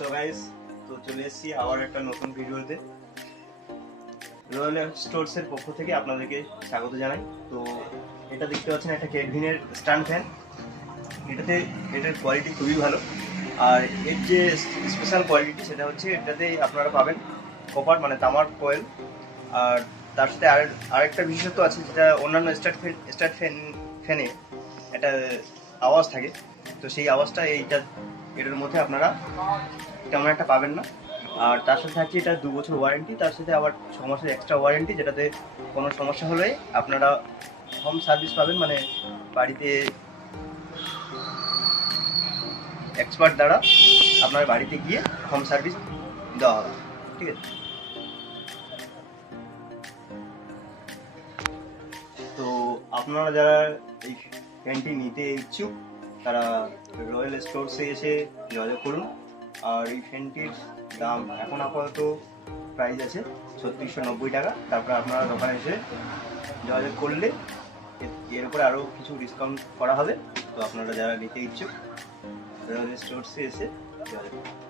So guys, তো চলে এসেছি আবার একটা নতুন ভিডিওতে। রয়্যাল স্টোরস এর পক্ষ থেকে আপনাদেরকে স্বাগত জানাই। তো এটা দেখতে পাচ্ছেন একটা কেডভিনের স্ট্যান্ড ফ্যান। এটার কোয়ালিটি খুবই ভালো, আর এর যে স্পেশাল কোয়ালিটি সেটা হচ্ছে এটাতে আপনারা পাবেন কপার মানে তামার কয়েল। আর তার সাথে আরেকটা বিশেষত্ব আছে, যেটা অন্যান্য স্টার্ট ফ্যানে একটা আওয়াজ থাকে। তো সেই আওয়াজটা এটার মধ্যে আপনারা তেমন একটা পাবেন না। আর তার সাথে থাকছে এটা 2 বছর ওয়ারেন্টি, তার সাথে আবার 6 মাসের এক্সট্রা ওয়ারেন্টি, যেটাতে কোনো সমস্যা হলে আপনারা হোম সার্ভিস পাবেন, মানে বাড়িতে এক্সপার্ট দ্বারা আপনার বাড়িতে গিয়ে হোম সার্ভিস দেওয়া হবে। ঠিক আছে, তো আপনারা যারা এই ফ্যানটি নিতে ইচ্ছুক তারা রয়্যাল স্টোরসে এসে যোগাযোগ করুন। আর এই ফ্যানটির দাম এখন আপাতত প্রাইস আছে 3690 টাকা। তারপর আপনারা দোকানে এসে যোগাযোগ করলে এর উপরে আরও কিছু ডিসকাউন্ট করা হবে। তো আপনারা যারা নিতে ইচ্ছুক রয়্যাল স্টোরসে এসে যোগাযোগ করুন।